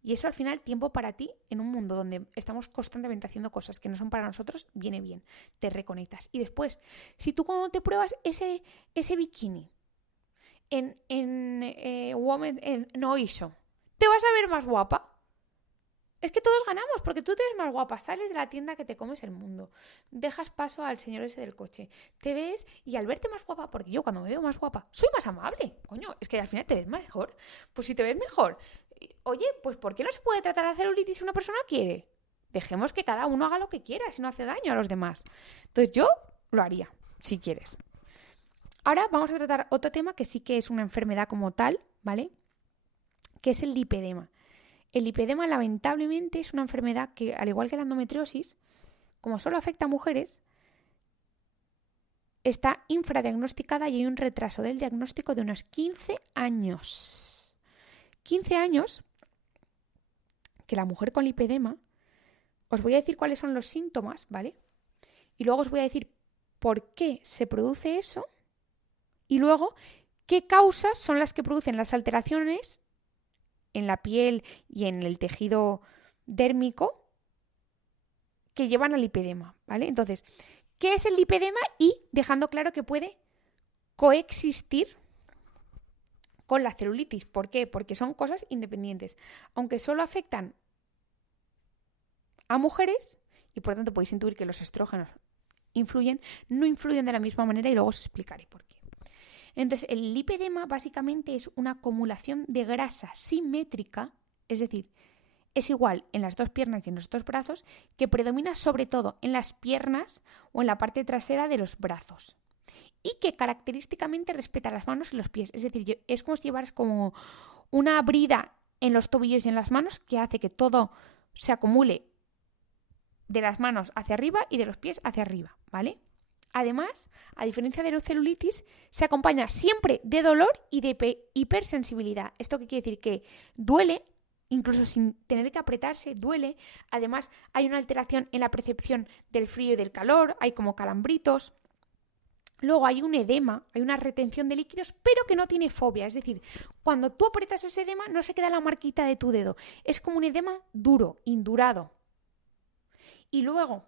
Y eso al final, tiempo para ti en un mundo donde estamos constantemente haciendo cosas que no son para nosotros, viene bien, te reconectas. Y después, si tú cuando te pruebas ese bikini no hizo, te vas a ver más guapa. Es que todos ganamos porque tú te ves más guapa, sales de la tienda que te comes el mundo, dejas paso al señor ese del coche, te ves y al verte más guapa, porque yo cuando me veo más guapa soy más amable, coño, es que al final te ves mejor, pues si te ves mejor, oye, pues ¿por qué no se puede tratar la celulitis si una persona quiere? Dejemos que cada uno haga lo que quiera, si no hace daño a los demás. Entonces yo lo haría, si quieres. Ahora vamos a tratar otro tema que sí que es una enfermedad como tal, ¿vale? Que es el lipedema. El lipedema, lamentablemente, es una enfermedad que, al igual que la endometriosis, como solo afecta a mujeres, está infradiagnosticada y hay un retraso del diagnóstico de unos 15 años. 15 años que la mujer con lipedema, os voy a decir cuáles son los síntomas, ¿vale? Y luego os voy a decir por qué se produce eso y luego qué causas son las que producen las alteraciones en la piel y en el tejido dérmico que llevan al lipedema, ¿vale? Entonces, ¿qué es el lipedema? Y dejando claro que puede coexistir con la celulitis. ¿Por qué? Porque son cosas independientes. Aunque solo afectan a mujeres, y por tanto podéis intuir que los estrógenos influyen, no influyen de la misma manera y luego os explicaré por qué. Entonces, el lipedema básicamente es una acumulación de grasa simétrica, es decir, es igual en las dos piernas y en los dos brazos, que predomina sobre todo en las piernas o en la parte trasera de los brazos y que característicamente respeta las manos y los pies. Es decir, es como si llevaras como una brida en los tobillos y en las manos que hace que todo se acumule de las manos hacia arriba y de los pies hacia arriba, ¿vale? Además, a diferencia de la celulitis, se acompaña siempre de dolor y de hipersensibilidad. ¿Esto qué quiere decir? Que duele, incluso sin tener que apretarse, duele. Además, hay una alteración en la percepción del frío y del calor, hay como calambritos. Luego hay un edema, hay una retención de líquidos, pero que no tiene fobia. Es decir, cuando tú aprietas ese edema no se queda la marquita de tu dedo. Es como un edema duro, indurado. Y luego,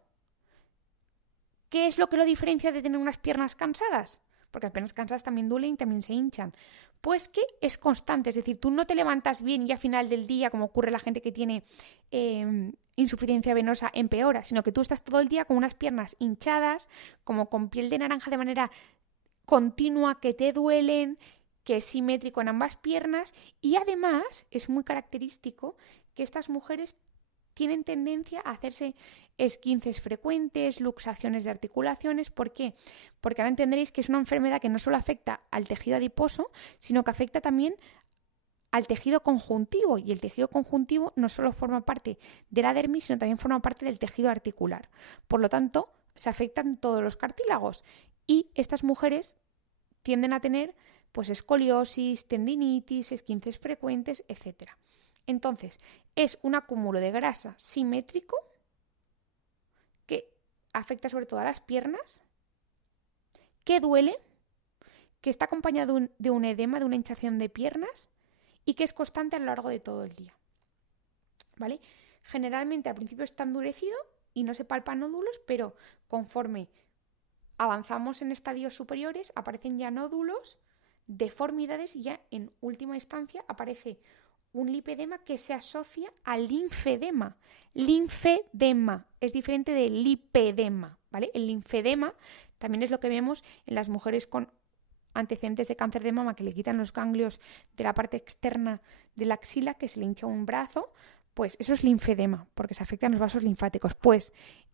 ¿qué es lo que lo diferencia de tener unas piernas cansadas? Porque las piernas cansadas también duelen y también se hinchan. Pues que es constante, es decir, tú no te levantas bien y al final del día, como ocurre la gente que tiene insuficiencia venosa, empeora, sino que tú estás todo el día con unas piernas hinchadas, como con piel de naranja de manera continua, que te duelen, que es simétrico en ambas piernas y además es muy característico que estas mujeres tienen tendencia a hacerse esguinces frecuentes, luxaciones de articulaciones. ¿Por qué? Porque ahora entenderéis que es una enfermedad que no solo afecta al tejido adiposo, sino que afecta también al tejido conjuntivo, y el tejido conjuntivo no solo forma parte de la dermis, sino también forma parte del tejido articular. Por lo tanto, se afectan todos los cartílagos y estas mujeres tienden a tener pues escoliosis, tendinitis, esguinces frecuentes, etc. Entonces, es un acúmulo de grasa simétrico que afecta sobre todo a las piernas, que duele, que está acompañado de un edema, de una hinchazón de piernas y que es constante a lo largo de todo el día. ¿Vale? Generalmente al principio está endurecido y no se palpan nódulos, pero conforme avanzamos en estadios superiores aparecen ya nódulos, deformidades y ya en última instancia aparece un lipedema que se asocia al linfedema. Linfedema es diferente de lipedema, ¿vale? El linfedema también es lo que vemos en las mujeres con antecedentes de cáncer de mama, que le quitan los ganglios de la parte externa de la axila, que se le hincha un brazo, pues eso es linfedema, porque se afectan los vasos linfáticos. Pues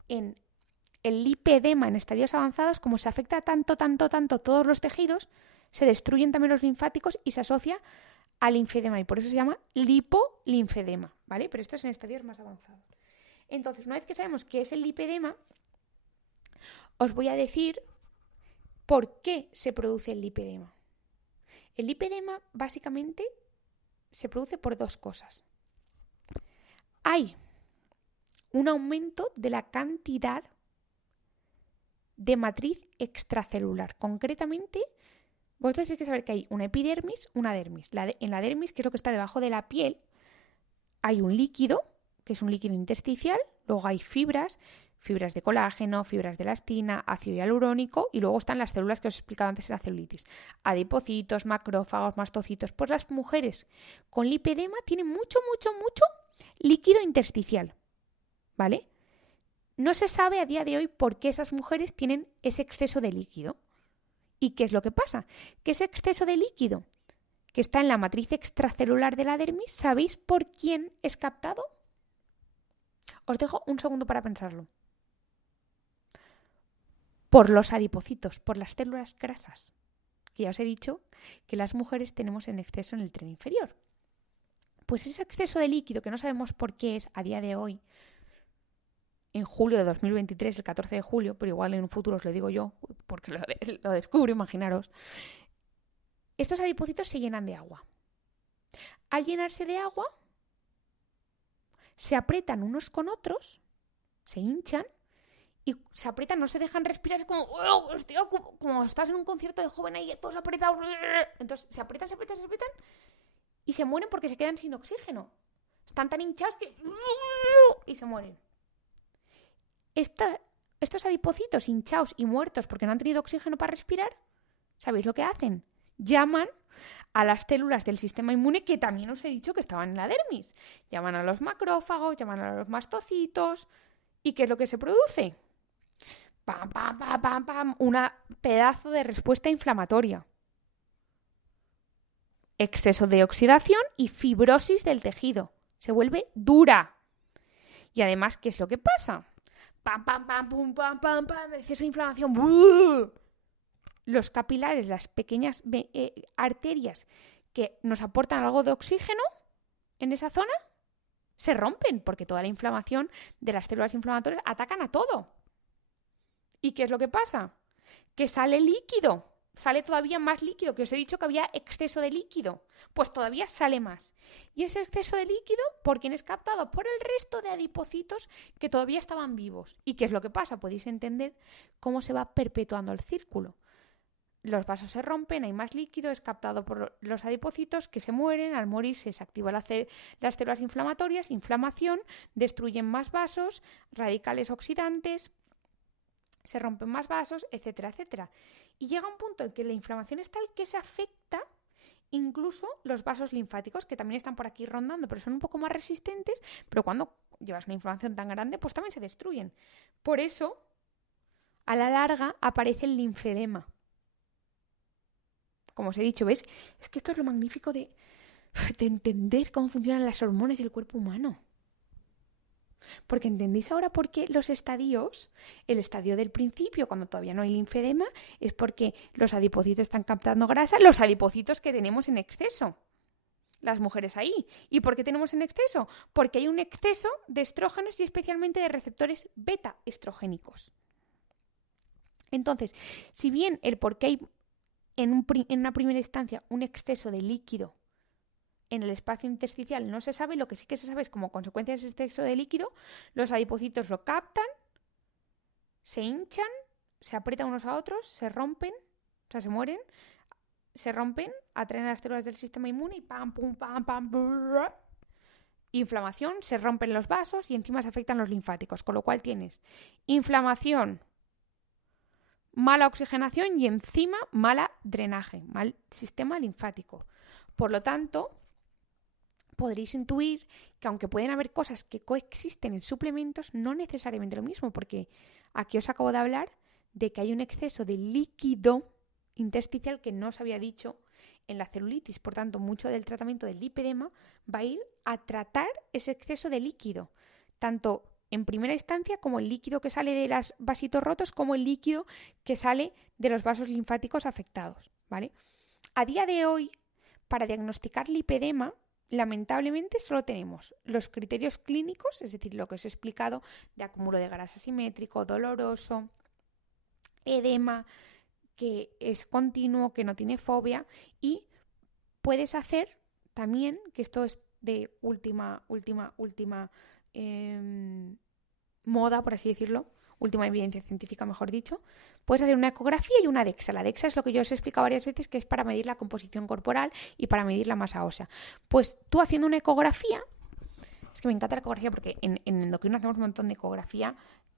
en el lipedema en estadios avanzados, como se afecta tanto todos los tejidos, se destruyen también los linfáticos y se asocia al linfedema, y por eso se llama lipolinfedema, ¿vale? Pero esto es en estadios más avanzados. Entonces, una vez que sabemos qué es el lipedema, os voy a decir por qué se produce el lipedema. El lipedema básicamente se produce por dos cosas. Hay un aumento de la cantidad de matriz extracelular. Concretamente, vosotros tenéis que saber que hay una epidermis, una dermis. En la dermis, que es lo que está debajo de la piel, hay un líquido, que es un líquido intersticial, luego hay fibras de colágeno, fibras de elastina, ácido hialurónico, y luego están las células que os he explicado antes en la celulitis. Adipocitos, macrófagos, mastocitos. Pues las mujeres con lipedema tienen mucho líquido intersticial, ¿vale? No se sabe a día de hoy por qué esas mujeres tienen ese exceso de líquido. ¿Y qué es lo que pasa? Que ese exceso de líquido que está en la matriz extracelular de la dermis, ¿sabéis por quién es captado? Os dejo un segundo para pensarlo. Por los adipocitos, por las células grasas, que ya os he dicho que las mujeres tenemos en exceso en el tren inferior. Pues ese exceso de líquido, que no sabemos por qué es a día de hoy, en julio de 2023, el 14 de julio, pero igual en un futuro os lo digo yo, porque lo descubro, imaginaros, estos adipocitos se llenan de agua. Al llenarse de agua, se aprietan unos con otros, se hinchan, y se aprietan, no se dejan respirar, es como, oh, como estás en un concierto de joven ahí, todos apretados. Entonces se aprietan y se mueren porque se quedan sin oxígeno. Están tan hinchados que y se mueren. Estos adipocitos hinchados y muertos porque no han tenido oxígeno para respirar, ¿sabéis lo que hacen? Llaman a las células del sistema inmune que también os he dicho que estaban en la dermis. Llaman a los macrófagos, llaman a los mastocitos. ¿Y qué es lo que se produce? ¡Pam, pam, pam, pam, pam! Una pedazo de respuesta inflamatoria. Exceso de oxidación y fibrosis del tejido. Se vuelve dura. Y además, ¿qué es lo que pasa? ¡Pam, pam, pam, pum, pam, pam, pam! Exceso de inflamación. ¡Buh! Los capilares, las pequeñas arterias que nos aportan algo de oxígeno en esa zona, se rompen porque toda la inflamación de las células inflamatorias atacan a todo. ¿Y qué es lo que pasa? Que sale líquido, sale todavía más líquido, que os he dicho que había exceso de líquido, pues todavía sale más. Y ese exceso de líquido, ¿por quién es captado? Por el resto de adipocitos que todavía estaban vivos. ¿Y qué es lo que pasa? Podéis entender cómo se va perpetuando el círculo. Los vasos se rompen, hay más líquido, es captado por los adipocitos que se mueren, al morir se desactivan las células inflamatorias, inflamación, destruyen más vasos, radicales oxidantes, se rompen más vasos, etcétera, etcétera. Y llega un punto en que la inflamación es tal que se afecta incluso los vasos linfáticos, que también están por aquí rondando, pero son un poco más resistentes, pero cuando llevas una inflamación tan grande, pues también se destruyen. Por eso, a la larga, aparece el linfedema. Como os he dicho, ¿ves? Es que esto es lo magnífico de entender cómo funcionan las hormonas y el cuerpo humano. Porque ¿entendéis ahora por qué los estadios, el estadio del principio, cuando todavía no hay linfedema, es porque los adipocitos están captando grasa, los adipocitos que tenemos en exceso? Las mujeres ahí. ¿Y por qué tenemos en exceso? Porque hay un exceso de estrógenos y especialmente de receptores beta estrogénicos. Entonces, si bien el por qué hay en una primera instancia un exceso de líquido en el espacio intersticial no se sabe, lo que sí que se sabe es como consecuencia de ese exceso de líquido, los adipocitos lo captan, se hinchan, se aprietan unos a otros, se rompen, o sea, se mueren, se rompen, atraen a las células del sistema inmune y pam, pum, pam, pam, brrr, inflamación, se rompen los vasos y encima se afectan los linfáticos, con lo cual tienes inflamación, mala oxigenación y encima mala drenaje, mal sistema linfático. Por lo tanto, podréis intuir que aunque pueden haber cosas que coexisten en suplementos, no necesariamente lo mismo, porque aquí os acabo de hablar de que hay un exceso de líquido intersticial que no os había dicho en la celulitis. Por tanto, mucho del tratamiento del lipedema va a ir a tratar ese exceso de líquido, tanto en primera instancia como el líquido que sale de los vasitos rotos, como el líquido que sale de los vasos linfáticos afectados, ¿vale? A día de hoy, para diagnosticar lipedema, lamentablemente solo tenemos los criterios clínicos, es decir, lo que os he explicado de acúmulo de grasa asimétrico, doloroso, edema, que es continuo, que no tiene fobia, y puedes hacer también, que esto es de última moda, por así decirlo, última evidencia científica, mejor dicho, puedes hacer una ecografía y una DEXA. La DEXA es lo que yo os he explicado varias veces, que es para medir la composición corporal y para medir la masa ósea. Pues tú haciendo una ecografía, es que me encanta la ecografía porque en endocrino hacemos un montón de ecografía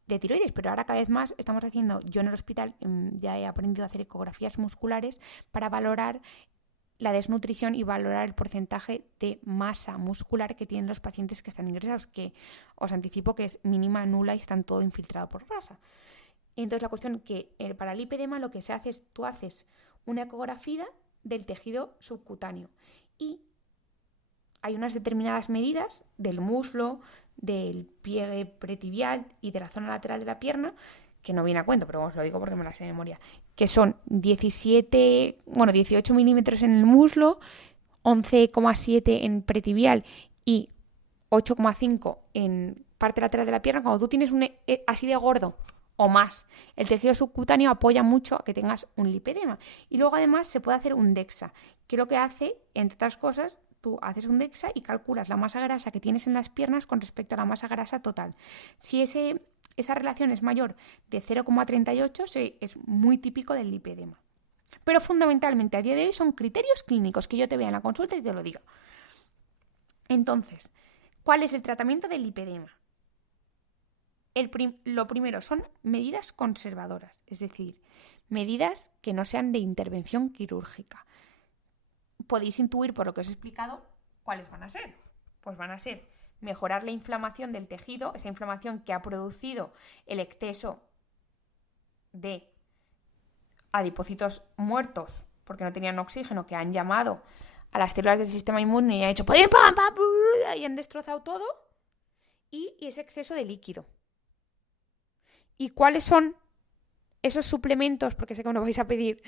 de tiroides, pero ahora cada vez más estamos haciendo, yo en el hospital ya he aprendido a hacer ecografías musculares para valorar la desnutrición y valorar el porcentaje de masa muscular que tienen los pacientes que están ingresados, que os anticipo que es mínima, nula y están todo infiltrado por grasa. Entonces la cuestión que para el lipedema lo que se hace es, tú haces una ecografía del tejido subcutáneo y hay unas determinadas medidas del muslo, del pliegue pretibial y de la zona lateral de la pierna, que no viene a cuento, pero os lo digo porque me las sé de memoria, que son 18 milímetros en el muslo, 11,7 en pretibial y 8,5 en parte lateral de la pierna. Cuando tú tienes un así de gordo o más, el tejido subcutáneo apoya mucho a que tengas un lipedema. Y luego además se puede hacer un DEXA, que lo que hace, entre otras cosas, tú haces un DEXA y calculas la masa grasa que tienes en las piernas con respecto a la masa grasa total. Si esa relación es mayor de 0,38, es muy típico del lipedema. Pero fundamentalmente a día de hoy son criterios clínicos que yo te vea en la consulta y te lo diga. Entonces, ¿cuál es el tratamiento del lipedema? Lo primero son medidas conservadoras, es decir, medidas que no sean de intervención quirúrgica. Podéis intuir por lo que os he explicado cuáles van a ser. Pues van a ser mejorar la inflamación del tejido, esa inflamación que ha producido el exceso de adipocitos muertos porque no tenían oxígeno, que han llamado a las células del sistema inmune y han hecho y han destrozado todo, y ese exceso de líquido. ¿Y cuáles son esos suplementos, porque sé que me lo vais a pedir,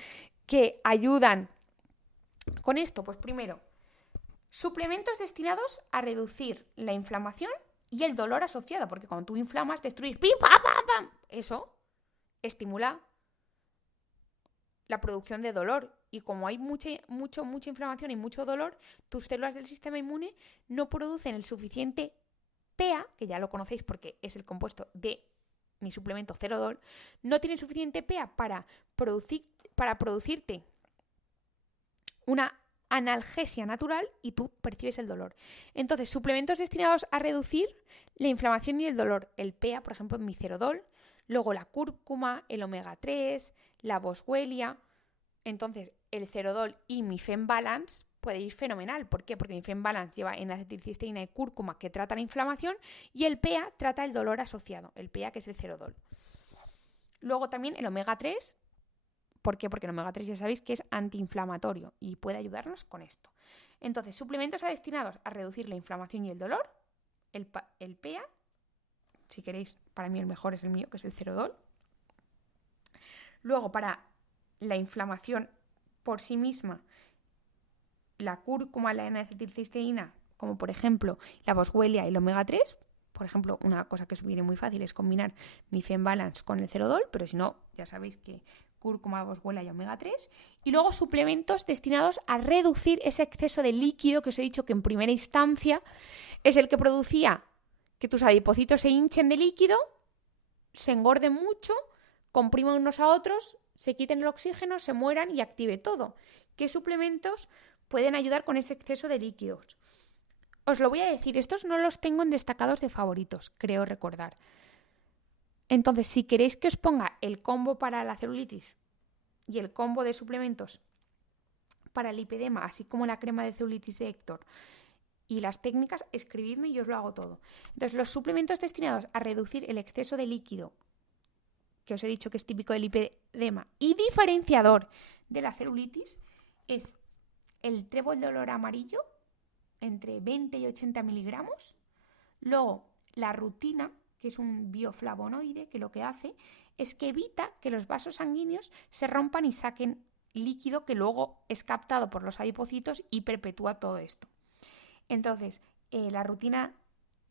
que ayudan con esto? Pues primero, suplementos destinados a reducir la inflamación y el dolor asociado, porque cuando tú inflamas, destruyes, ¡pim, pam, pam, pam! Eso estimula la producción de dolor. Y como hay mucha inflamación y mucho dolor, tus células del sistema inmune no producen el suficiente PEA, que ya lo conocéis porque es el compuesto de mi suplemento Cerodol, no tienen suficiente PEA para producirte una analgesia natural y tú percibes el dolor. Entonces, suplementos destinados a reducir la inflamación y el dolor. El PEA, por ejemplo, en mi Cerodol, luego la cúrcuma, el omega 3, la boswellia. Entonces, el Cerodol y mi Fembalance puede ir fenomenal. ¿Por qué? Porque mi Fembalance lleva N-acetilcisteína y cúrcuma, que trata la inflamación, y el PEA trata el dolor asociado, el PEA, que es el Cerodol. Luego también el omega 3. ¿Por qué? Porque el omega 3 ya sabéis que es antiinflamatorio y puede ayudarnos con esto. Entonces, suplementos destinados a reducir la inflamación y el dolor, el PEA, si queréis, para mí el mejor es el mío, que es el Cerodol. Luego, para la inflamación por sí misma, la cúrcuma, la N-acetilcisteína, como por ejemplo la boswellia y el omega 3. Por ejemplo, una cosa que os viene muy fácil es combinar mi Fembalance con el Cerodol, pero si no, ya sabéis que cúrcuma, boswellia y omega 3. Y luego suplementos destinados a reducir ese exceso de líquido que os he dicho que en primera instancia es el que producía que tus adipocitos se hinchen de líquido, se engorden mucho, compriman unos a otros, se quiten el oxígeno, se mueran y active todo. ¿Qué suplementos pueden ayudar con ese exceso de líquidos? Os lo voy a decir, estos no los tengo en destacados de favoritos, creo recordar. Entonces, si queréis que os ponga el combo para la celulitis y el combo de suplementos para el lipedema, así como la crema de celulitis de Héctor y las técnicas, escribidme y yo os lo hago todo. Entonces, los suplementos destinados a reducir el exceso de líquido, que os he dicho que es típico del lipedema y diferenciador de la celulitis, es el trébol de olor amarillo, entre 20 y 80 miligramos. Luego, la rutina, que es un bioflavonoide, que lo que hace es que evita que los vasos sanguíneos se rompan y saquen líquido que luego es captado por los adipocitos y perpetúa todo esto. Entonces, la rutina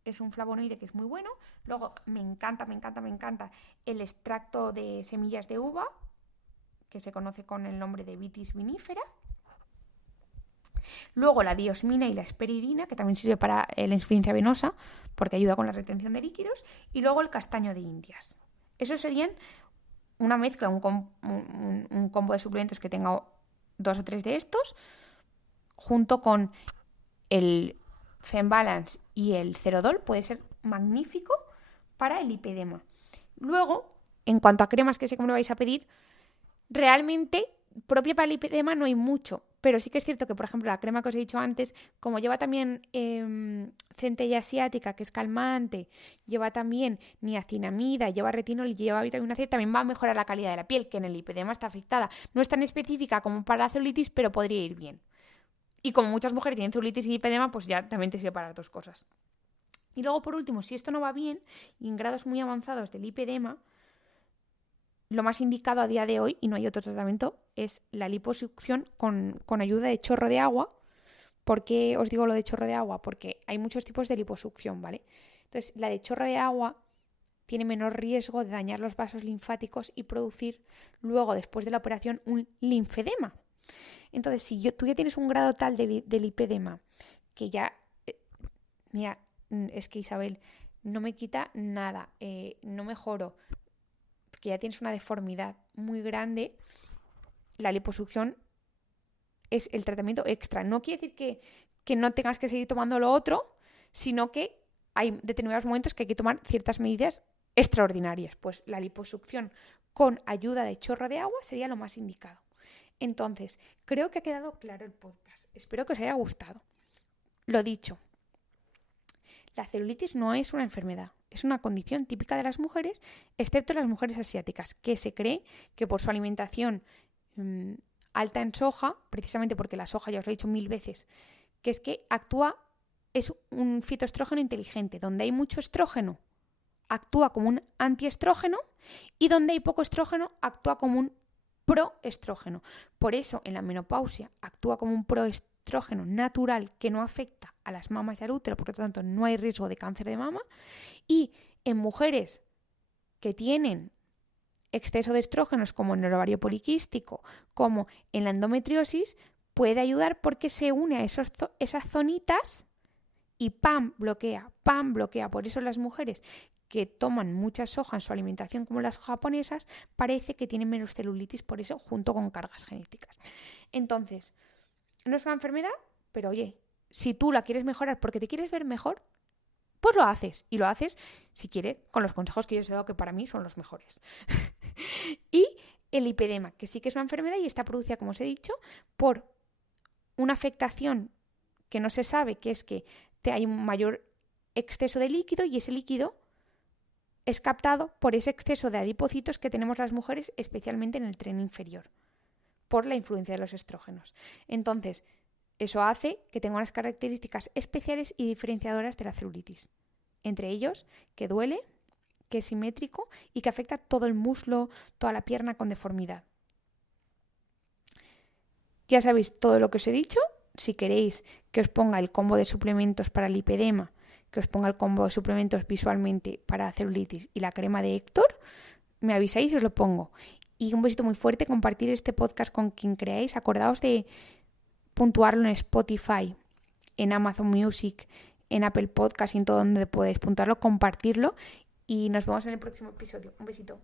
es un flavonoide que es muy bueno. Luego, me encanta el extracto de semillas de uva, que se conoce con el nombre de Vitis vinifera. Luego la diosmina y la hesperidina, que también sirve para la insuficiencia venosa, porque ayuda con la retención de líquidos. Y luego el castaño de Indias. Esos serían una mezcla, un combo de suplementos que tenga 2 o 3 de estos, junto con el Fembalance y el Cerodol, puede ser magnífico para el lipedema. Luego, en cuanto a cremas, que sé que me lo vais a pedir, realmente propia para el lipedema no hay mucho, pero sí que es cierto que, por ejemplo, la crema que os he dicho antes, como lleva también centella asiática, que es calmante, lleva también niacinamida, lleva retinol y lleva vitamina C, también va a mejorar la calidad de la piel, que en el lipedema está afectada. No es tan específica como para la celulitis, pero podría ir bien. Y como muchas mujeres tienen celulitis y lipedema, pues ya también te sirve para las dos cosas. Y luego, por último, si esto no va bien, y en grados muy avanzados de lipedema, lo más indicado a día de hoy, y no hay otro tratamiento, es la liposucción con ayuda de chorro de agua. ¿Por qué os digo lo de chorro de agua? Porque hay muchos tipos de liposucción, ¿vale? Entonces, la de chorro de agua tiene menor riesgo de dañar los vasos linfáticos y producir luego, después de la operación, un linfedema. Entonces, si tú ya tienes un grado tal de lipedema que ya, mira, es que Isabel, no me quita nada, no mejoro, que ya tienes una deformidad muy grande, la liposucción es el tratamiento extra. No quiere decir que no tengas que seguir tomando lo otro, sino que hay determinados momentos que hay que tomar ciertas medidas extraordinarias. Pues la liposucción con ayuda de chorro de agua sería lo más indicado. Entonces, creo que ha quedado claro el podcast. Espero que os haya gustado. Lo dicho, la celulitis no es una enfermedad, es una condición típica de las mujeres, excepto las mujeres asiáticas, que se cree que por su alimentación alta en soja, precisamente porque la soja, ya os lo he dicho 1000 veces, que es que es un fitoestrógeno inteligente. Donde hay mucho estrógeno, actúa como un antiestrógeno, y donde hay poco estrógeno, actúa como un proestrógeno. Por eso, en la menopausia, actúa como un proestrógeno natural que no afecta a las mamas y al útero, por lo tanto, no hay riesgo de cáncer de mama. Y en mujeres que tienen exceso de estrógenos, como en el ovario poliquístico, como en la endometriosis, puede ayudar porque se une a esas zonitas y ¡pam! Bloquea. Por eso las mujeres que toman mucha soja en su alimentación, como las japonesas, parece que tienen menos celulitis por eso, junto con cargas genéticas. Entonces, no es una enfermedad, pero oye, si tú la quieres mejorar porque te quieres ver mejor, pues lo haces. Y lo haces, si quieres, con los consejos que yo os he dado, que para mí son los mejores. Y el lipedema, que sí que es una enfermedad y está producida, como os he dicho, por una afectación que no se sabe, que es que hay un mayor exceso de líquido, y ese líquido es captado por ese exceso de adipocitos que tenemos las mujeres, especialmente en el tren inferior, por la influencia de los estrógenos. Entonces, eso hace que tenga unas características especiales y diferenciadoras de la celulitis. Entre ellos, que duele, que es simétrico y que afecta todo el muslo, toda la pierna con deformidad. Ya sabéis todo lo que os he dicho. Si queréis que os ponga el combo de suplementos para el lipedema, que os ponga el combo de suplementos visualmente para celulitis y la crema de Héctor, me avisáis y os lo pongo. Y un besito muy fuerte, compartir este podcast con quien creáis. Acordaos de puntuarlo en Spotify, en Amazon Music, en Apple Podcast y en todo donde podéis puntuarlo, compartirlo. Y nos vemos en el próximo episodio. Un besito.